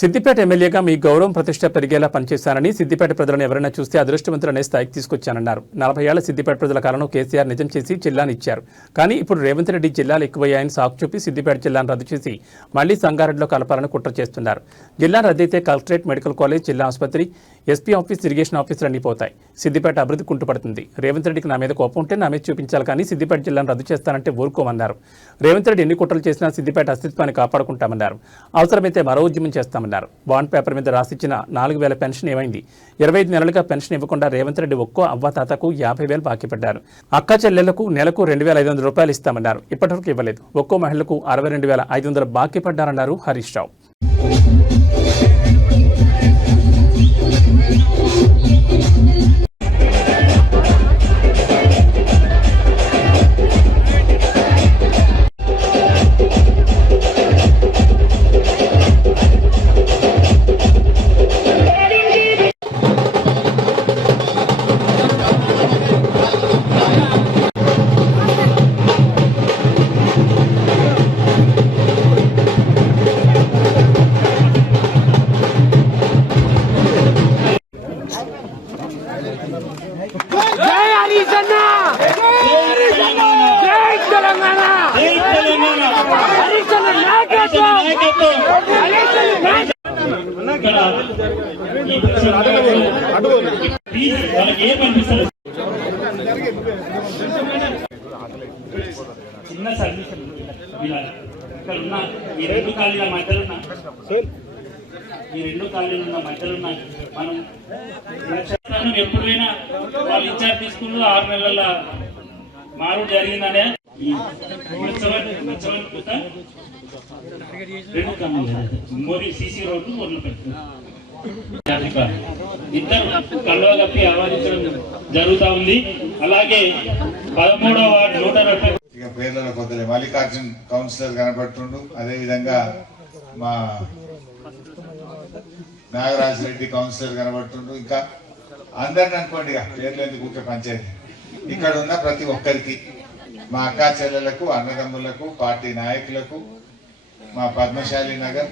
సిద్దిపేట ఎమ్మెల్యేగా మీ గౌరవం ప్రతిష్ట పెరిగేలా పనిచేశానని, సిద్దిపేట ప్రజలను ఎవరైనా చూస్తే అదృష్టవంతులనే స్థాయికి తీసుకొచ్చానన్నారు. 40 ఏళ్ల సిద్దిపేట ప్రజల కాలను కేసీఆర్ నిజం చేసి జిల్లాను ఇచ్చారు. కానీ ఇప్పుడు రేవంత్ రెడ్డి జిల్లాలు ఎక్కువయ్యాయని సాకు చూపి సిద్దిపేట జిల్లాను రద్దు చేసి మళ్లీ సంగారెడ్డిలో కలపాలని కుట్ర చేస్తున్నారు. జిల్లా రద్దయితే కలెక్టరేట్, మెడికల్ కాలేజ్, జిల్లా ఆసుపత్రి, ఎస్పీ ఆఫీస్, ఇరిగేషన్ ఆఫీసులు పోతాయి. సిద్దిపేట అభివృద్ధి కుంటుపడుతుంది. రేవంత్ రెడ్డికి నా మీద కోపం ఉంటే నా మీద చూపించాలి, కానీ సిద్దిపేట జిల్లాను రద్దు చేస్తానంటే ఊరుకోమన్నారు. రేవంత్ రెడ్డి ఎన్ని కుట్రలు చేసినా సిద్దిపేట అస్తిత్వాన్ని కాపాడుకుంటామన్నారు. అవసరమైతే మరో ఉద్యమం చేస్తామన్నారు. బాండ్ పేపర్ మీద రాసిచ్చిన 4000 పెన్షన్ ఏమైంది? 25 నెలలుగా పెన్షన్ ఇవ్వకుండా రేవంత్ రెడ్డి ఒక్కో అవ్వాతాతకు 50,000 బాకీ పడ్డారు. అక్క చెల్లెళ్లకు నెలకు 2,500 రూపాయలు ఇస్తామన్నారు. ఇప్పటివరకు ఇవ్వలేదు. ఒక్కో మహిళకు 62,500 బాకీ పడ్డారన్నారు హరీష్ రావు. జై హరీశన్న, జై తెలంగాణ, హరీశన్న నాయకత్వం, చిన్న సర్వీస్ ఇక్కడ ఉన్న ఈ రెండు ఖాళీల మధ్యలో మనం ఎప్పుడైనా వాళ్ళు ఇన్ఛార్జ్ తీసుకున్న 6 నెలల మారు జరిగిందనే మోదీ సీసీ రోడ్డు ఇద్దరు కళ్ళ కప్పి ఆహ్వానించడం జరుగుతూ ఉంది. అలాగే 13వ వార్డు 170 పేర్లలో కొద్దిగా మల్లికార్జున్ కౌన్సిలర్ కనబడుతుండు. అదే విధంగా మా నాగరాజ్ రెడ్డి కౌన్సిలర్ కనబడుతుండు. ఇంకా అందరిని అనుకోండి, పేర్లు ఎందుకు ఊకే పంచాయతీ. ఇక్కడ ఉన్న ప్రతి ఒక్కరికి, మా అక్కా చెల్లెలకు, అన్నదమ్ములకు, పార్టీ నాయకులకు, మా పద్మశాలి నగర్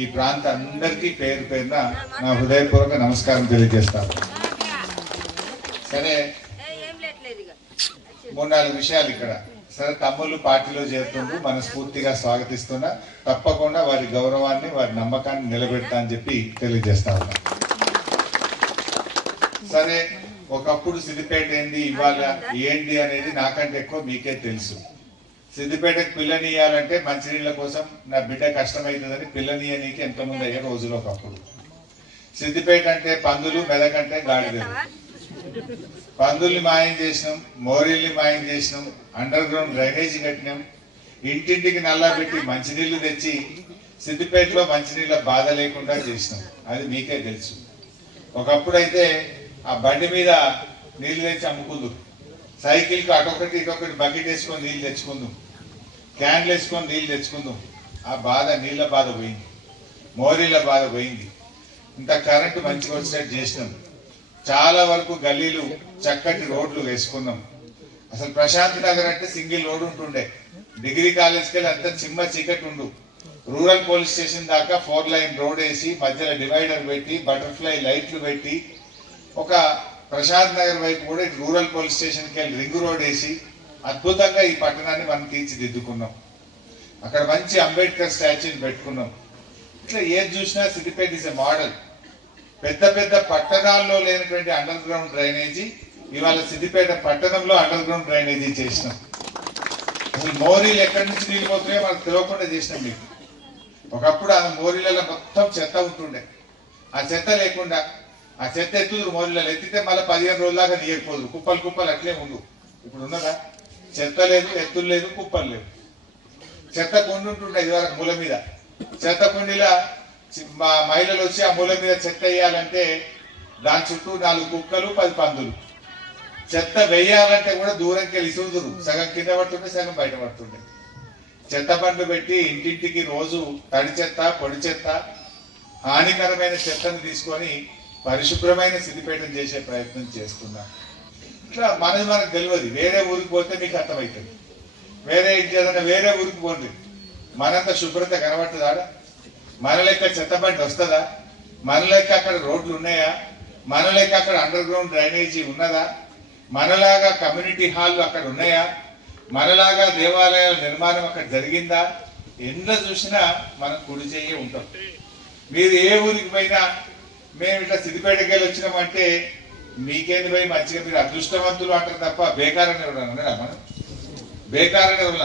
ఈ ప్రాంత అందరికీ పేరు పేరున నా హృదయపూర్వక నమస్కారం తెలియజేస్తాను. సరే, 3-4 విషయాలు ఇక్కడ. సరే, తమ్ముళ్ళు పార్టీలో చేరుతుంటూ మనస్ఫూర్తిగా స్వాగతిస్తున్నా. తప్పకుండా వారి గౌరవాన్ని, వారి నమ్మకాన్ని నిలబెడతా అని చెప్పి తెలియజేస్తా ఉన్నా. సరే, ఒకప్పుడు సిద్దిపేట ఏంది, ఇవాళ ఏంటి అనేది నాకంటే ఎక్కువ మీకే తెలుసు. సిద్దిపేటకు పిల్లనియాలంటే మంచినీళ్ళ కోసం నా బిడ్డ కష్టమవుతుందని పిల్లనియనీకి ఎంతమంది అయ్యే రోజులు. ఒకప్పుడు సిద్దిపేట అంటే పందులు, మెదకంటే గాడిదలు. పందుల్ని మాయం చేసినాం, మోరీల్ని మాయం చేసినాం, అండర్ గ్రౌండ్ డ్రైనేజీ కట్టినాం, ఇంటింటికి నల్లా పెట్టి మంచినీళ్లు తెచ్చి సిద్దిపేటలో మంచినీళ్ళ బాధ లేకుండా చేసినాం. అది మీకే తెలుసు. ఒకప్పుడైతే ఆ బండి మీద నీళ్లు తెచ్చి అమ్ముకుందాం, సైకిల్కి అటొకటి ఇటొకటి బకెట్ వేసుకొని నీళ్ళు తెచ్చుకుందాం, క్యాన్లు వేసుకొని నీళ్ళు తెచ్చుకుందాం. ఆ బాధ, నీళ్ళ బాధ పోయింది, మోరీల బాధ పోయింది. ఇంత కరెంటు మంచిగా వచ్చినట్టు చేసినాం. చాలా వరకు గల్లీలు చక్కటి రోడ్లు వేసుకున్నాం. అసలు ప్రశాంత్ నగర్ అంటే సింగిల్ రోడ్ ఉంటుండే. డిగ్రీ కాలేజ్కి వెళ్ళి అంతా చిమ్మ చీకటి ఉండు. రూరల్ పోలీస్ స్టేషన్ దాకా 4 లైన్ రోడ్ వేసి మధ్యలో డివైడర్ పెట్టి బటర్ఫ్లై లైట్లు పెట్టి, ఒక ప్రశాంత్ నగర్ వైపు కూడా రూరల్ పోలీస్ స్టేషన్కి వెళ్ళి రింగ్ రోడ్ వేసి అద్భుతంగా ఈ పట్టణాన్ని మనం తీర్చిదిద్దుకున్నాం. అక్కడ మంచి అంబేద్కర్ స్టాచ్యూని పెట్టుకున్నాం. ఇట్లా ఏది చూసినా సిద్దిపేట ఇస్ ఎ మోడల్. పెద్ద పెద్ద పట్టణాల్లో లేనటువంటి అండర్ గ్రౌండ్ డ్రైనేజీ ఇవాళ సిద్దిపేట పట్టణంలో అండర్ గ్రౌండ్ డ్రైనేజీ చేసినాం. అసలు మోరీలు ఎక్కడి నుంచి నీళ్ళు పోతున్నాయో మనకు తెలియకుండా చేసినాం. మీకు ఒకప్పుడు ఆ మోరీలలో మొత్తం చెత్త ఉంటుండే. ఆ చెత్త లేకుండా, ఆ చెత్త ఎత్తుదురు మోరీలలో ఎత్తితే మళ్ళీ 15 రోజుల దాకా నీయకపోదు. కుప్పలు కుప్పలు అట్లే ఉండు. ఇప్పుడు ఉన్నదా? చెత్త లేదు, ఎత్తులు లేదు, కుప్పలు లేవు. చెత్త కొండి ఉంటుండే ఇదివరకు మూల మీద. చెత్త కొండిలా మా మహిళలు వచ్చి ఆ మూల మీద చెత్త వేయాలంటే దాని చుట్టూ 4 కుక్కలు, 10 పందులు. చెత్త వేయాలంటే కూడా దూరంకి వెళ్ళి ఇసురుదురు. సగం కింద పడుతుండే, సగం బయట పడుతుండే. చెత్త బండ్లు పెట్టి ఇంటింటికి రోజు తడి చెత్త, పొడి చెత్త, హానికరమైన చెత్తను తీసుకొని పరిశుభ్రమైన సిద్దిపేటను చేసే ప్రయత్నం చేస్తున్నా. ఇట్లా మనకు తెలియదు. వేరే ఊరికి పోతే మీకు అర్థమవుతుంది. వేరే ఏదైనా వేరే ఊరికి పోండి, మనంత శుభ్రత కనబడుతుంది ఆడ. మన లెక్క చెత్తబండి వస్తుందా? మన లెక్క అక్కడ రోడ్లు ఉన్నాయా? మన లెక్క అక్కడ అండర్ గ్రౌండ్ డ్రైనేజీ ఉన్నదా? మనలాగా కమ్యూనిటీ హాల్ అక్కడ ఉన్నాయా? మనలాగా దేవాలయాల నిర్మాణం అక్కడ జరిగిందా? ఎన్నో చూసినా మనం కుడి చెయ్యి ఉంటాం. మీరు ఏ ఊరికి పోయినా మేము ఇట్లా సిద్దిపేటకి వెళ్ళి వచ్చినామంటే మీకేంది పోయి మంచిగా మీరు అదృష్టవంతులు అంటారు తప్ప బేకారని ఎవరు అన్నారా? మనం బేకారని ఎవరు